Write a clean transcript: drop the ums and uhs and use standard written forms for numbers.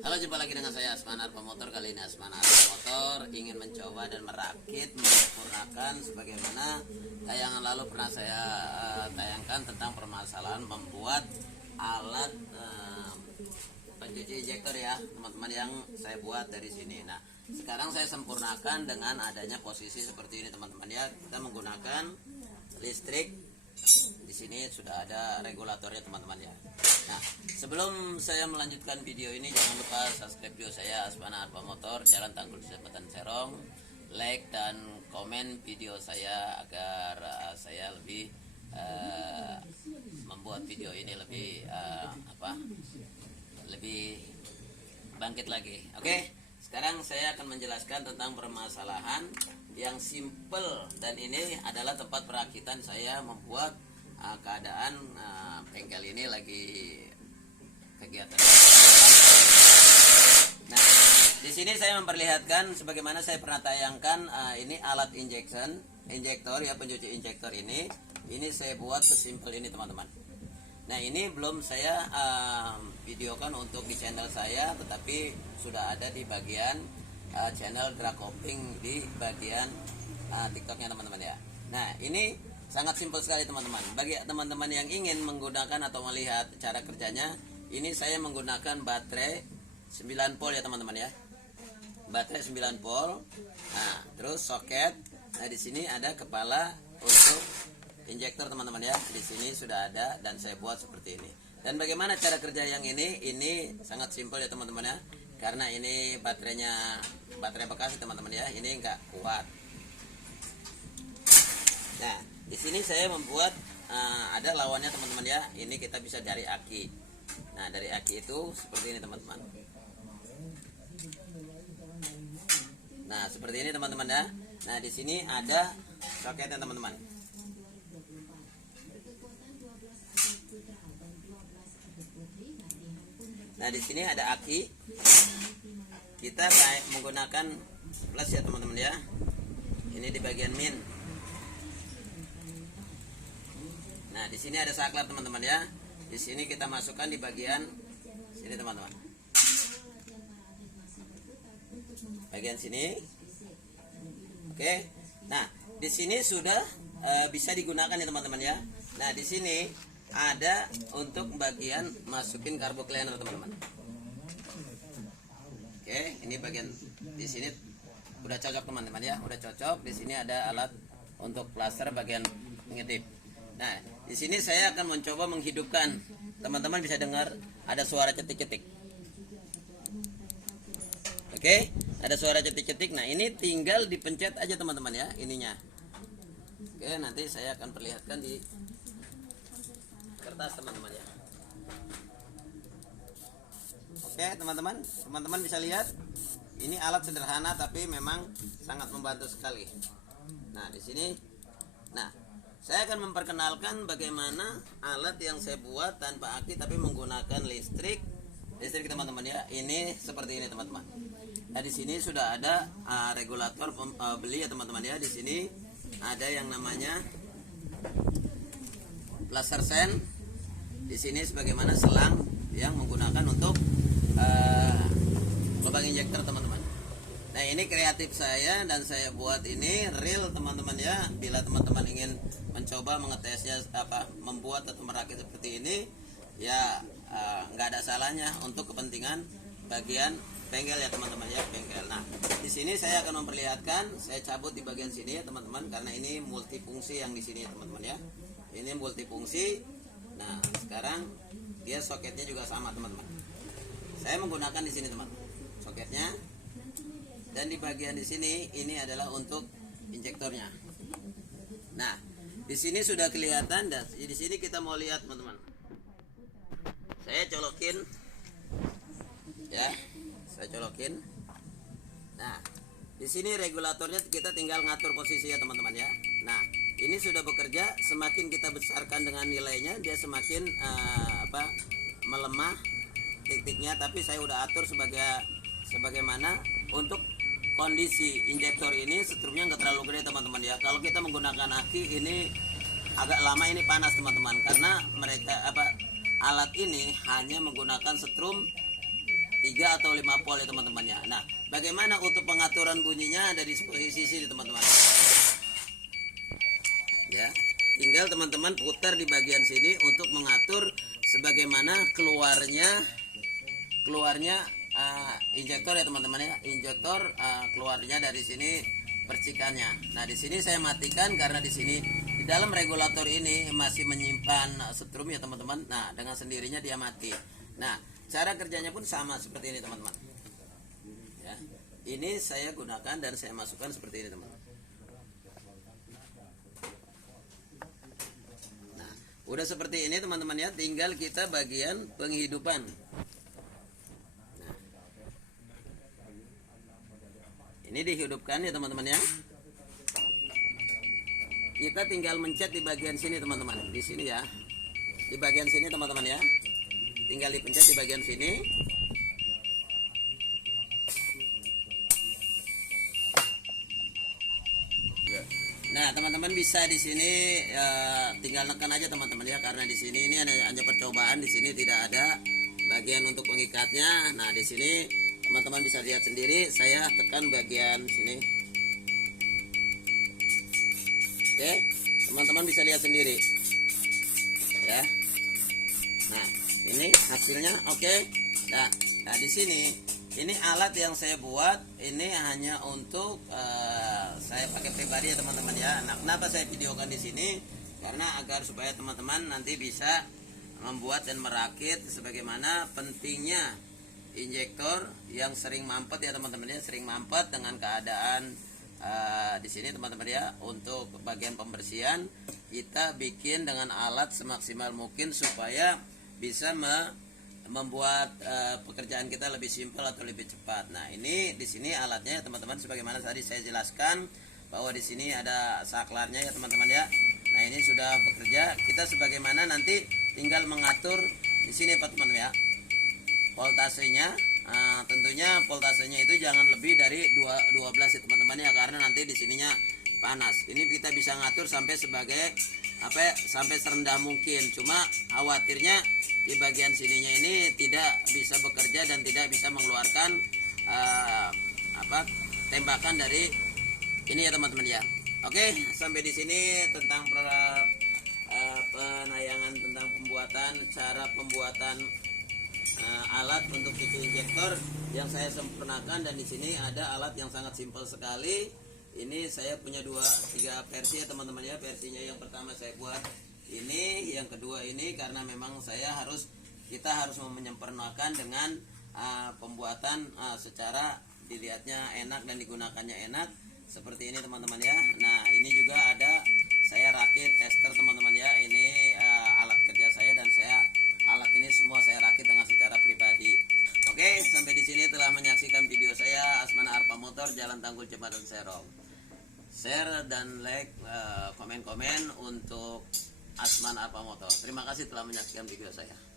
Halo, jumpa lagi dengan saya Asman Arpa Motor. Kali ini Asman Arpa Motor ingin mencoba dan merakit, menyempurnakan sebagaimana tayangan lalu pernah saya tayangkan tentang permasalahan membuat alat pencuci injektor ya teman-teman, yang saya buat dari sini. Nah, sekarang saya sempurnakan dengan adanya posisi seperti ini teman-teman ya. Kita menggunakan listrik. Di sini sudah ada regulatornya teman-teman ya. Nah, sebelum saya melanjutkan video ini, jangan lupa subscribe video saya Asman Arpa Motor, Jalan Tanggul Jembatan Serong, like dan komen video saya agar saya lebih membuat video ini lebih lebih bangkit lagi. Oke, sekarang saya akan menjelaskan tentang permasalahan yang simple, dan ini adalah tempat perakitan saya membuat keadaan bengkel ini lagi kegiatan. Nah, di sini saya memperlihatkan sebagaimana saya pernah tayangkan, ini alat injektor ya, pencuci injektor ini saya buat sesimpel ini teman-teman. Nah, ini belum saya videokan untuk di channel saya, tetapi sudah ada di bagian channel Gerak Kopling di bagian TikToknya teman-teman ya. Nah, ini sangat simpel sekali teman-teman. Bagi teman-teman yang ingin menggunakan atau melihat cara kerjanya, ini saya menggunakan baterai 9 volt ya teman-teman ya. Baterai 9 volt. Nah, terus soket. Nah, di sini ada kepala untuk injektor teman-teman ya. Di sini sudah ada dan saya buat seperti ini. Dan bagaimana cara kerja yang ini? Ini sangat simpel ya teman-teman ya. Karena ini baterai bekas teman-teman ya. Ini enggak kuat. Nah, di sini saya membuat ada lawannya teman-teman ya. Ini kita bisa dari aki. Nah, dari aki itu seperti ini teman-teman. Nah, seperti ini teman-teman ya. Nah, di sini ada soketnya teman-teman. Nah, di sini ada aki. Kita menggunakan plus ya teman-teman ya. Ini di bagian min. Nah, di sini ada saklar teman-teman ya. Di sini kita masukkan di bagian sini teman-teman. Bagian sini. Oke. Nah, di sini sudah bisa digunakan ya teman-teman ya. Nah, di sini ada untuk bagian masukin karbo cleaner teman-teman. Oke, ini bagian di sini udah cocok teman-teman ya, udah cocok. Di sini ada alat untuk plaster bagian ngedip. Nah, di sini saya akan mencoba menghidupkan. Teman-teman bisa dengar ada suara cetik-cetik. Oke, ada suara cetik-cetik. Nah, ini tinggal dipencet aja teman-teman ya, ininya. Oke, nanti saya akan perlihatkan di kertas teman-teman ya. Oke teman-teman bisa lihat, ini alat sederhana tapi memang sangat membantu sekali. Nah, di sini, nah saya akan memperkenalkan bagaimana alat yang saya buat tanpa aki tapi menggunakan listrik teman-teman ya. Ini seperti ini teman-teman. Nah, di sini sudah ada regulator beli ya teman-teman ya. Di sini ada yang namanya laser sen. Di sini sebagaimana selang yang menggunakan untuk lubang injektor teman-teman. Nah, ini kreatif saya dan saya buat ini real teman-teman ya. Bila teman-teman ingin mencoba mengetesnya membuat atau merakit seperti ini ya, nggak ada salahnya untuk kepentingan bagian bengkel ya teman-teman ya, bengkel. Nah, di sini saya akan memperlihatkan, saya cabut di bagian sini ya teman-teman, karena ini multifungsi yang di sini ya teman-teman ya. Ini multifungsi. Nah, sekarang dia soketnya juga sama teman-teman. Saya menggunakan di sini teman, soketnya, dan di bagian di sini ini adalah untuk injektornya. Nah, di sini sudah kelihatan, dan di sini kita mau lihat teman-teman. Saya colokin, ya, saya colokin. Nah, di sini regulatornya kita tinggal ngatur posisi ya teman-teman ya. Nah, ini sudah bekerja. Semakin kita besarkan dengan nilainya, dia semakin melemah titiknya. Tapi saya udah atur sebagaimana untuk kondisi injektor ini, setrumnya nggak terlalu gede teman-teman ya. Kalau kita menggunakan aki ini agak lama, ini panas teman-teman, karena alat ini hanya menggunakan setrum 3 atau 5 volt ya teman-teman ya. Nah, bagaimana untuk pengaturan bunyinya ada di posisi sini teman-teman. Ya, tinggal teman-teman putar di bagian sini untuk mengatur sebagaimana keluarnya injektor ya teman-teman ya. Injektor keluarnya dari sini percikannya. Nah, di sini saya matikan karena di sini di dalam regulator ini masih menyimpan setrum ya teman-teman. Nah, dengan sendirinya dia mati. Nah, cara kerjanya pun sama seperti ini teman-teman. Ya, ini saya gunakan dan saya masukkan seperti ini teman-teman. Nah, udah seperti ini teman-teman ya. Tinggal kita bagian penghidupan. Nah, ini dihidupkan ya teman-teman ya. Kita tinggal mencet di bagian sini teman-teman, di sini ya, di bagian sini teman-teman ya, tinggal dipencet di bagian sini. Nah teman-teman bisa di sini tinggal nekan aja teman-teman ya, karena di sini ini hanya percobaan, di sini tidak ada bagian untuk pengikatnya. Nah di sini teman-teman bisa lihat sendiri, saya tekan bagian sini. Oke, teman-teman bisa lihat sendiri ya. Nah ini hasilnya oke. Nah di sini ini alat yang saya buat ini hanya untuk saya pakai pribadi ya teman-teman ya. Nah kenapa saya videokan di sini, karena agar supaya teman-teman nanti bisa membuat dan merakit sebagaimana pentingnya injektor yang sering mampet ya teman-teman ya, sering mampet dengan keadaan di sini teman-teman ya. Untuk bagian pembersihan kita bikin dengan alat semaksimal mungkin supaya bisa membuat pekerjaan kita lebih simpel atau lebih cepat. Nah ini di sini alatnya ya teman-teman, sebagaimana tadi saya jelaskan bahwa di sini ada saklarnya ya teman-teman ya. Nah ini sudah bekerja, kita sebagaimana nanti tinggal mengatur di sini Pak teman ya, voltasenya. Tentunya voltasenya itu jangan lebih dari 12 ya teman-teman ya, karena nanti di sininya panas. Ini kita bisa ngatur sampai sebagai sampai serendah mungkin. Cuma khawatirnya di bagian sininya ini tidak bisa bekerja dan tidak bisa mengeluarkan tembakan dari ini ya teman-teman ya. Oke, sampai di sini tentang penayangan tentang cara pembuatan alat untuk TV injektor yang saya sempurnakan. Dan di sini ada alat yang sangat simpel sekali. Ini saya punya 3 versi ya teman-teman ya. Versinya yang pertama saya buat ini, yang kedua ini, karena memang kita harus menyempurnakan dengan pembuatan secara dilihatnya enak dan digunakannya enak seperti ini teman-teman ya. Nah ini juga ada saya rakit tester teman-teman ya. Ini alat kerja saya, dan alat ini semua saya rakit dengan secara pribadi. Oke, sampai di sini telah menyaksikan video saya Asmana Arpa Motor, Jalan Tanggul Jembatan Serong. Share dan like, komen-komen untuk Asmana Arpa Motor. Terima kasih telah menyaksikan video saya.